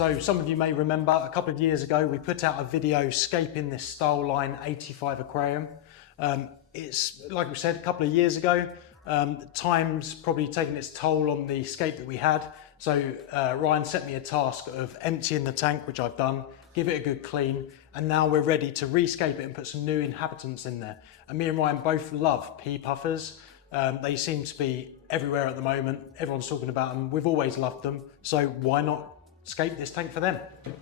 So some of you may remember a couple of years ago, we put out a video scaping this Style Line 85 aquarium. It's, like we said, a couple of years ago. Time's probably taken its toll on the scape that we had. So Ryan set me a task of emptying the tank, which I've done, give it a good clean, and now we're ready to rescape it and put some new inhabitants in there. And me and Ryan both love pea puffers. They seem to be everywhere at the moment. Everyone's talking about them. We've always loved them. So why not scape this tank for them?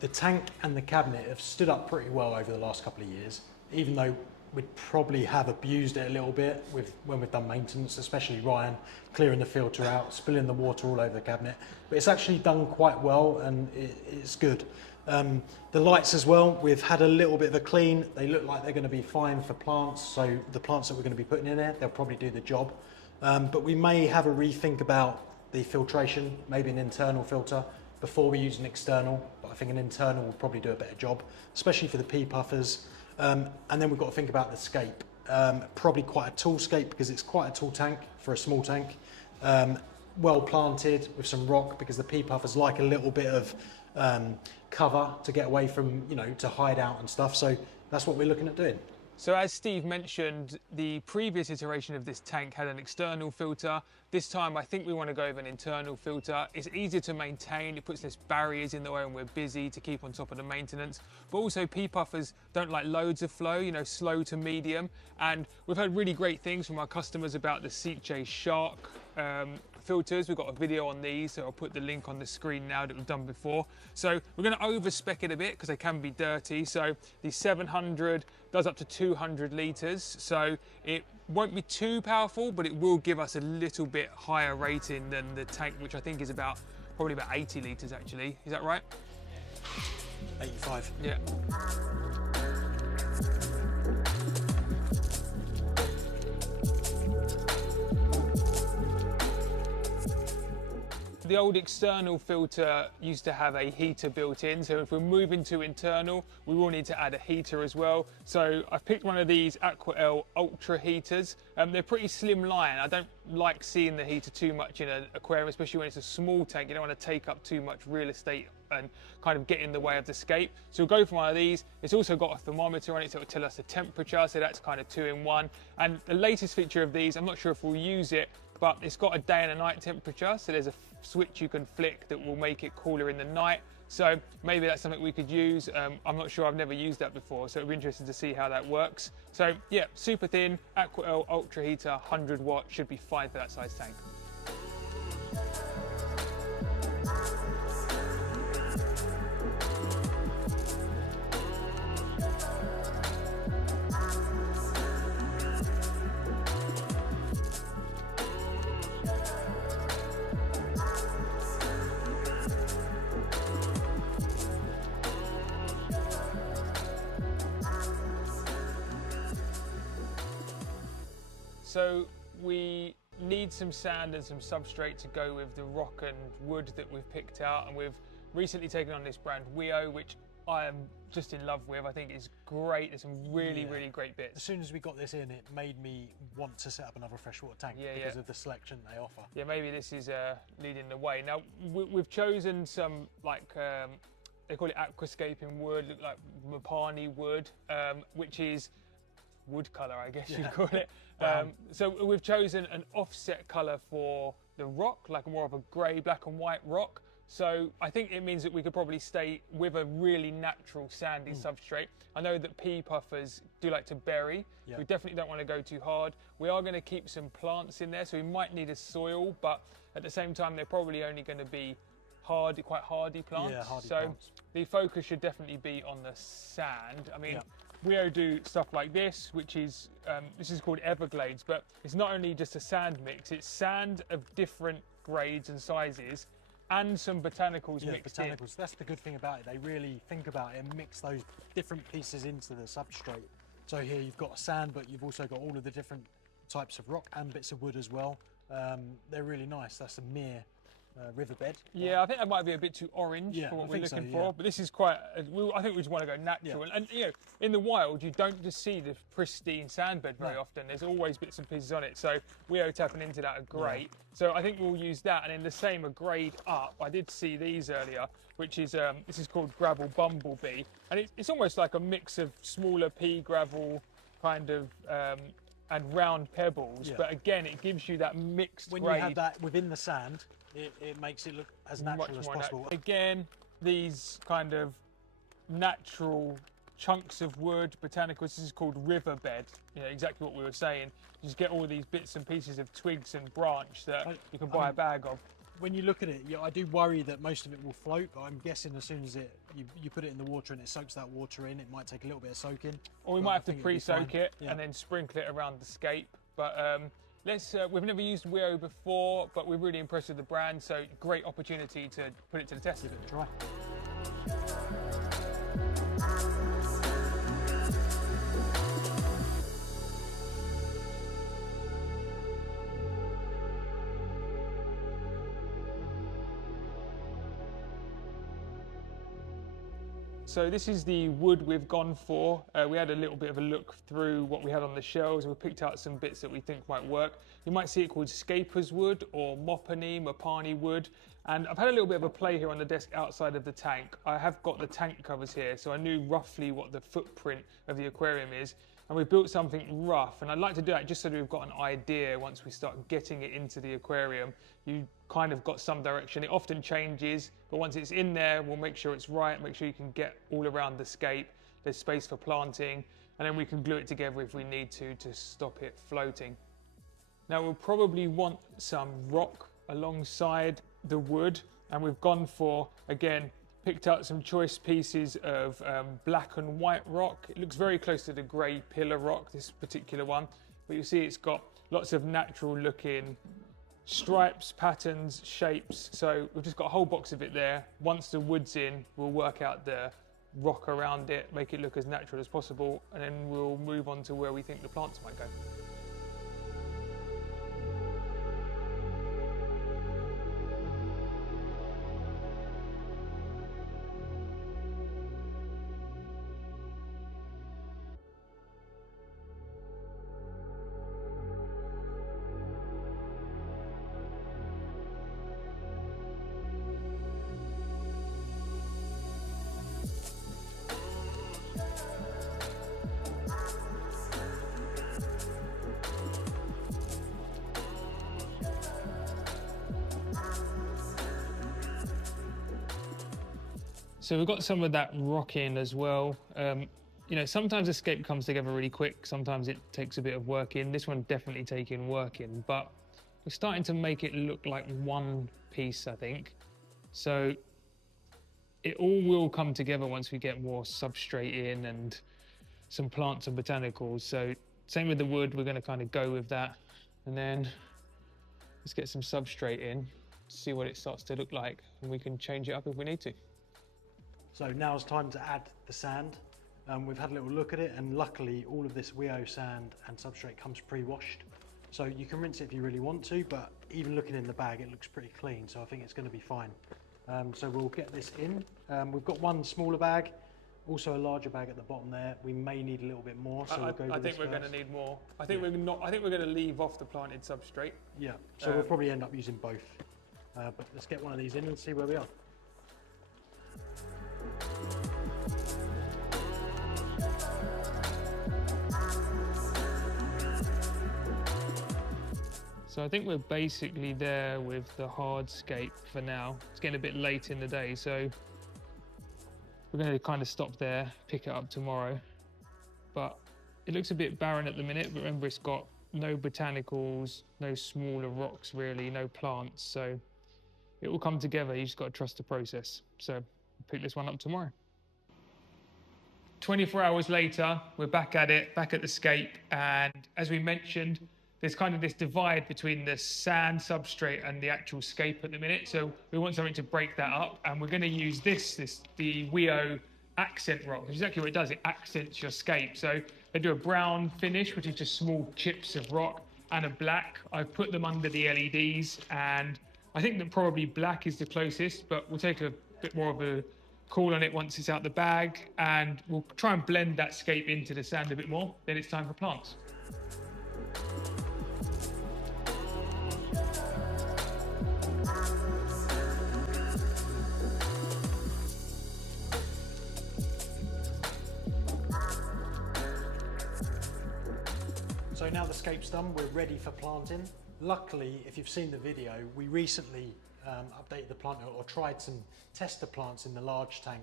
The tank and the cabinet have stood up pretty well over the last couple of years, even though we'd probably have abused it a little bit when we've done maintenance, especially Ryan clearing the filter out, spilling the water all over the cabinet. But it's actually done quite well, and it's good. The lights as well, we've had a little bit of a clean. They look like they're going to be fine for plants, so the plants that we're going to be putting in there, they'll probably do the job. But we may have a rethink about the filtration, maybe an internal filter before we use an external, but I think an internal will probably do a better job, especially for the pea puffers. And then we've got to think about the scape. Probably quite a tall scape because it's quite a tall tank for a small tank. Well planted with some rock because the pea puffers like a little bit of cover to get away from, to hide out and stuff. So that's what we're looking at doing. So as Steve mentioned, the previous iteration of this tank had an external filter. This time I think we want to go with an internal filter. It's easier to maintain, it puts less barriers in the way when we're busy to keep on top of the maintenance. But also pea puffers don't like loads of flow, slow to medium. And we've heard really great things from our customers about the Substrate Shark filters. We've got a video on these, so I'll put the link on the screen now that we've done before. So we're going to over-spec it a bit because they can be dirty. So the 700 does up to 200 litres, so it won't be too powerful, but it will give us a little bit higher rating than the tank, which I think is probably about 80 litres actually. Is that right? 85. Yeah. The old external filter used to have a heater built in, so if we're moving to internal, we will need to add a heater as well. So I've picked one of these Aquarium Ultra heaters. They're pretty slim line. I don't like seeing the heater too much in an aquarium, especially when it's a small tank. You don't want to take up too much real estate and kind of get in the way of the scape. So we'll go for one of these. It's also got a thermometer on it, so it'll tell us the temperature, so that's kind of 2-in-1. And the latest feature of these, I'm not sure if we'll use it, but it's got a day and a night temperature, so there's a switch you can flick that will make it cooler in the night. So maybe that's something we could use. I'm not sure, I've never used that before, so it'll be interesting to see how that works. So yeah, super thin, Aquarium Ultra heater, 100 watt, should be fine for that size tank. So we need some sand and some substrate to go with the rock and wood that we've picked out, and we've recently taken on this brand Weo, which I am just in love with. I think it's great. There's some really great bits. As soon as we got this in, it made me want to set up another freshwater tank because of the selection they offer. Yeah, maybe this is leading the way. Now we've chosen some they call it aquascape in wood, look like Mapani wood, which is wood colour, I guess you'd call it. So we've chosen an offset colour for the rock, like more of a grey, black and white rock. So I think it means that we could probably stay with a really natural sandy substrate. I know that pea puffers do like to bury. Yeah. We definitely don't want to go too hard. We are going to keep some plants in there, so we might need a soil, but at the same time, they're probably only going to be quite hardy plants. Yeah, hardy so plants. The focus should definitely be on the sand. I mean, we do stuff like this, which is this is called Everglades, but it's not only just a sand mix, it's sand of different grades and sizes and some botanicals mixed in. That's the good thing about it. They really think about it and mix those different pieces into the substrate. So here you've got sand, but you've also got all of the different types of rock and bits of wood as well. They're really nice. That's a mere riverbed. Yeah, I think that might be a bit too orange for what we're looking for, but this is quite, I think we just want to go natural. And you know, in the wild, you don't just see the pristine sandbed very often. There's always bits and pieces on it. So Weo tapping into that are great. So I think we'll use that. And then the same, a grade up. I did see these earlier, which is, this is called Gravel Bumblebee. And it's almost like a mix of smaller pea gravel kind of, and round pebbles. But again, it gives you that mixed grade. When you have that within the sand, it makes it look as natural as possible. Again, these kind of natural chunks of wood, botanicals, this is called riverbed. You know, exactly what we were saying. You just get all these bits and pieces of twigs and branch that you can buy a bag of. When you look at it, I do worry that most of it will float, but I'm guessing as soon as you put it in the water and it soaks that water in, it might take a little bit of soaking. Or we might have to pre-soak it and then sprinkle it around the scape. But we've never used Weo before, but we're really impressed with the brand, so great opportunity to put it to the test. Give it a try. So this is the wood we've gone for. We had a little bit of a look through what we had on the shelves. We picked out some bits that we think might work. You might see it called scaper's wood or mopani wood. And I've had a little bit of a play here on the desk outside of the tank. I have got the tank covers here, so I knew roughly what the footprint of the aquarium is. And we built something rough, and I'd like to do that just so that we've got an idea once we start getting it into the aquarium. You kind of got some direction. It often changes, but once it's in there, we'll make sure it's right, make sure you can get all around the scape. There's space for planting, and then we can glue it together if we need to stop it floating. Now we'll probably want some rock alongside the wood, and we've gone for, again, picked out some choice pieces of black and white rock. It looks very close to the grey pillar rock, this particular one, but you see it's got lots of natural looking stripes, patterns, shapes. So we've just got a whole box of it there. Once the wood's in, we'll work out the rock around it, make it look as natural as possible, and then we'll move on to where we think the plants might go. So we've got some of that rock in as well. You know, sometimes the scape comes together really quick. Sometimes it takes a bit of work in. This one definitely taking work in, but we're starting to make it look like one piece, I think. So it all will come together once we get more substrate in and some plants and botanicals. So same with the wood, we're going to kind of go with that. And then let's get some substrate in, see what it starts to look like, and we can change it up if we need to. So now it's time to add the sand. We've had a little look at it, and luckily all of this Weo sand and substrate comes pre-washed. So you can rinse it if you really want to, but even looking in the bag, it looks pretty clean. So I think it's going to be fine. So we'll get this in. We've got one smaller bag, also a larger bag at the bottom there. We may need a little bit more. So we'll go with I think we're going to need more. I think we're not. I think we're going to leave off the planted substrate. Yeah. So we'll probably end up using both. But let's get one of these in and see where we are. So I think we're basically there with the hardscape for now. It's getting a bit late in the day, so we're going to kind of stop there, pick it up tomorrow. But it looks a bit barren at the minute, but remember it's got no botanicals, no smaller rocks really, no plants, so it will come together. You just got to trust the process. So we'll pick this one up tomorrow. 24 hours later, we're back at it, back at the scape, and as we mentioned, there's kind of this divide between the sand substrate and the actual scape at the minute. So we want something to break that up, and we're going to use the Weo accent rock. Exactly what it does, it accents your scape. So they do a brown finish, which is just small chips of rock, and a black. I've put them under the LEDs, and I think that probably black is the closest, but we'll take a bit more of a call on it once it's out the bag, and we'll try and blend that scape into the sand a bit more. Then it's time for plants. So now the scape's done, we're ready for planting. Luckily, if you've seen the video, we recently updated the plant or tried some tester plants in the large tank.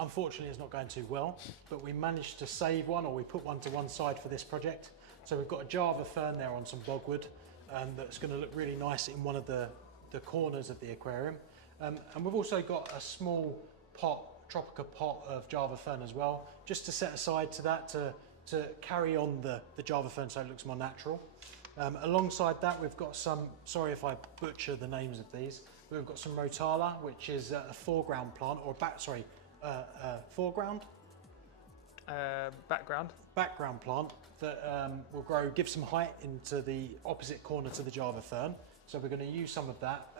Unfortunately, it's not going too well, but we managed to save one, or we put one to one side for this project. So we've got a Java fern there on some bogwood that's going to look really nice in one of the corners of the aquarium. And we've also got a small pot, Tropica pot of Java fern as well, just to set aside to that to carry on the Java fern so it looks more natural. Alongside that, we've got some, sorry if I butcher the names of these, but we've got some Rotala, which is a foreground plant, or background plant that will grow, give some height into the opposite corner to the Java fern. So we're going to use some of that.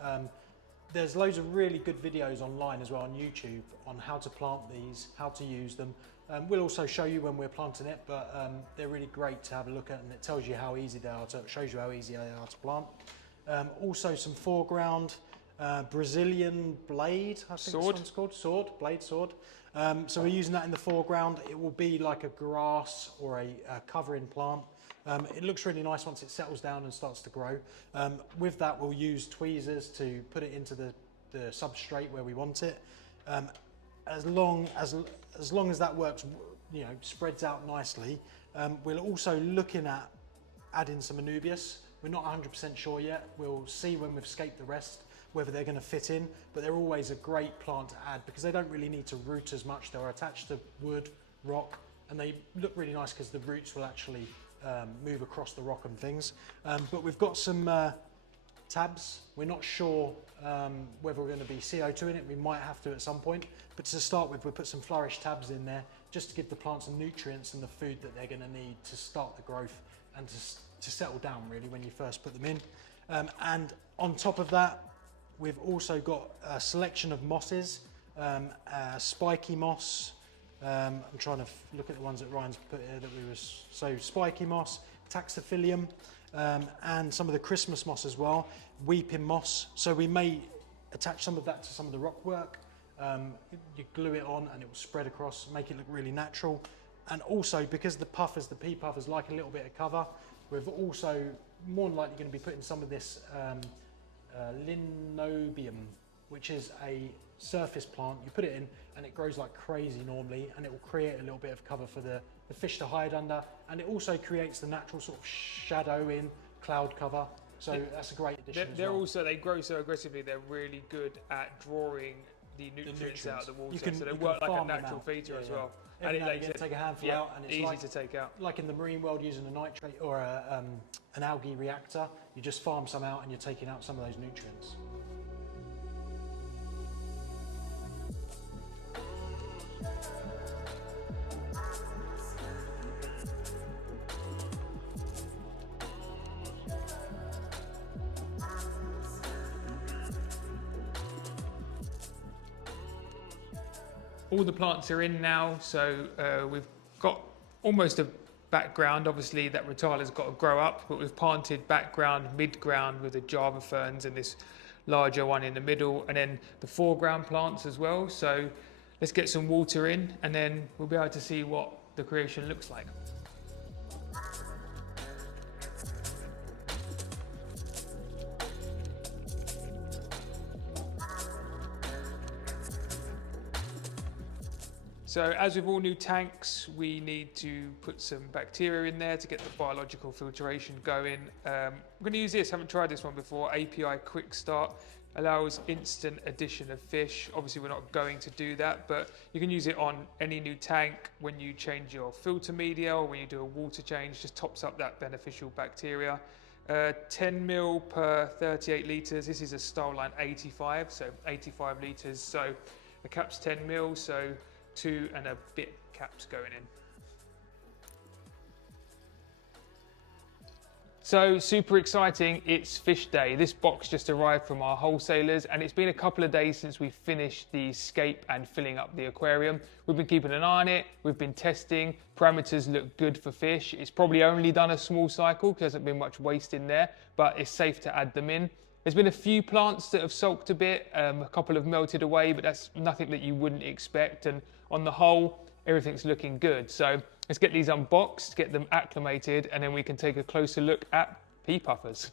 There's loads of really good videos online as well on YouTube on how to plant these, how to use them. We'll also show you when we're planting it, but they're really great to have a look at, and it tells you how easy they are to, shows you how easy they are to plant. Also some foreground Brazilian blade, I think this one's called, blade sword. So we're using that in the foreground. It will be like a grass or a covering plant. It looks really nice once it settles down and starts to grow. With that, we'll use tweezers to put it into the substrate where we want it. As long as that works, you know, spreads out nicely. We're also looking at adding some Anubias. We're not 100% sure yet. We'll see when we've scaped the rest whether they're going to fit in, but they're always a great plant to add because they don't really need to root as much. They're attached to wood, rock, and they look really nice because the roots will actually move across the rock and things. But we've got some tabs. We're not sure whether we're going to be CO2 in it. We might have to at some point, but to start with, we'll put some flourish tabs in there just to give the plants some nutrients and the food that they're going to need to start the growth and to settle down really when you first put them in. And on top of that, we've also got a selection of mosses, spiky moss. I'm trying to look at the ones that Ryan's put here that we were, so spiky moss, taxophillium, and some of the Christmas moss as well, weeping moss. So we may attach some of that to some of the rock work. You glue it on and it will spread across, make it look really natural. And also because the puffers, the pea puffers, like a little bit of cover, we've also more than likely going to be putting some of this linobium, which is a surface plant. You put it in and it grows like crazy normally, and it will create a little bit of cover for the fish to hide under, and it also creates the natural sort of shadow in cloud cover. So that's a great addition. They grow so aggressively, they're really good at drawing the nutrients out of the water. So they work like a natural feeder as well. And you can take a handful out, and it's easy to take out. Like in the marine world, using a nitrate or an algae reactor, you just farm some out and you're taking out some of those nutrients. All the plants are in now, so we've got almost a background. Obviously that Rotala's got to grow up, but we've planted background, mid-ground with the Java ferns and this larger one in the middle, and then the foreground plants as well. So let's get some water in and then we'll be able to see what the creation looks like. So as with all new tanks, we need to put some bacteria in there to get the biological filtration going. I'm going to use this, haven't tried this one before, API Quick Start. Allows instant addition of fish. Obviously we're not going to do that, but you can use it on any new tank when you change your filter media or when you do a water change, just tops up that beneficial bacteria. 10 mil per 38 litres. This is a style line 85, so 85 litres. So the cap's 10 mil, so 2 and a bit caps going in. So super exciting, it's fish day. This box just arrived from our wholesalers and it's been a couple of days since we finished the scape and filling up the aquarium. We've been keeping an eye on it, we've been testing, parameters look good for fish. It's probably only done a small cycle because there hasn't been much waste in there, but it's safe to add them in. There's been a few plants that have sulked a bit, a couple have melted away, but that's nothing that you wouldn't expect. And on the whole, everything's looking good. So let's get these unboxed, get them acclimated, and then we can take a closer look at pea puffers.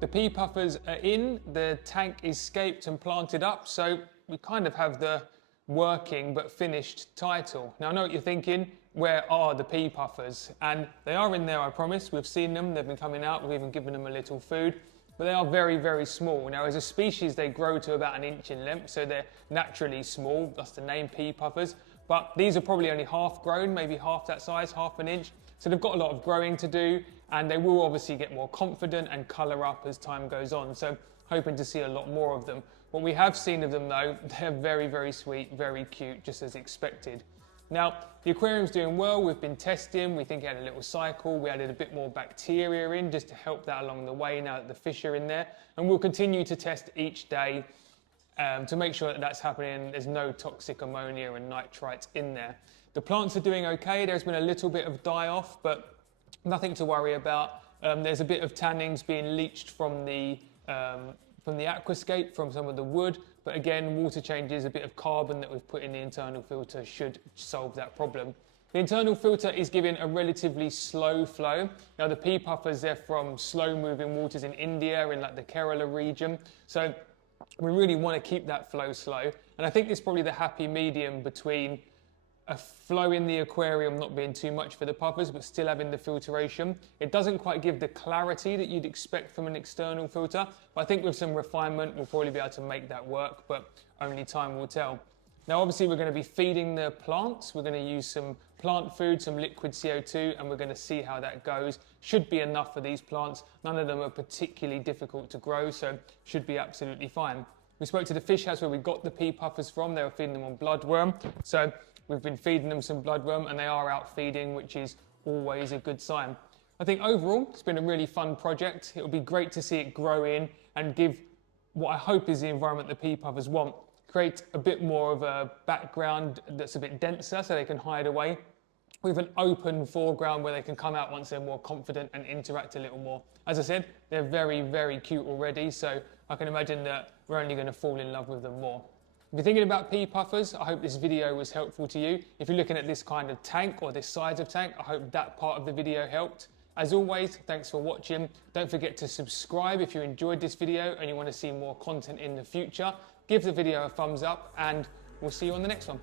The pea puffers are in, the tank is scaped and planted up, so we kind of have the working but finished title. Now I know what you're thinking, where are the pea puffers? And they are in there, I promise. We've seen them, they've been coming out, we've even given them a little food, but they are very, very small. Now as a species, they grow to about 1 inch in length, so they're naturally small, that's the name, pea puffers. But these are probably only half grown, maybe half that size, half an inch. So they've got a lot of growing to do, and they will obviously get more confident and colour up as time goes on. So hoping to see a lot more of them. What we have seen of them though, they're very, very sweet, very cute, just as expected. Now, the aquarium's doing well. We've been testing. We think it had a little cycle. We added a bit more bacteria in just to help that along the way now that the fish are in there. And we'll continue to test each day to make sure that that's happening. There's no toxic ammonia and nitrites in there. The plants are doing okay. There's been a little bit of die-off, but nothing to worry about. There's a bit of tannins being leached from the aquascape, from some of the wood. But again, water changes, a bit of carbon that we've put in the internal filter should solve that problem. The internal filter is giving a relatively slow flow. Now the pea puffers, they're from slow moving waters in India, in like the Kerala region. So we really want to keep that flow slow. And I think it's probably the happy medium between a flow in the aquarium not being too much for the puffers, but still having the filtration. It doesn't quite give the clarity that you'd expect from an external filter, but I think with some refinement, we'll probably be able to make that work, but only time will tell. Now, obviously, we're going to be feeding the plants. We're going to use some plant food, some liquid CO2, and we're going to see how that goes. Should be enough for these plants. None of them are particularly difficult to grow, so should be absolutely fine. We spoke to the fish house where we got the pea puffers from. They were feeding them on bloodworm. So we've been feeding them some bloodworm and they are out feeding, which is always a good sign. I think overall, it's been a really fun project. It'll be great to see it grow in and give what I hope is the environment the pea puffers want. Create a bit more of a background that's a bit denser so they can hide away, with an open foreground where they can come out once they're more confident and interact a little more. As I said, they're very, very cute already, so I can imagine that we're only going to fall in love with them more. If you're thinking about pea puffers, I hope this video was helpful to you. If you're looking at this kind of tank or this size of tank, I hope that part of the video helped. As always, thanks for watching. Don't forget to subscribe if you enjoyed this video and you want to see more content in the future. Give the video a thumbs up and we'll see you on the next one.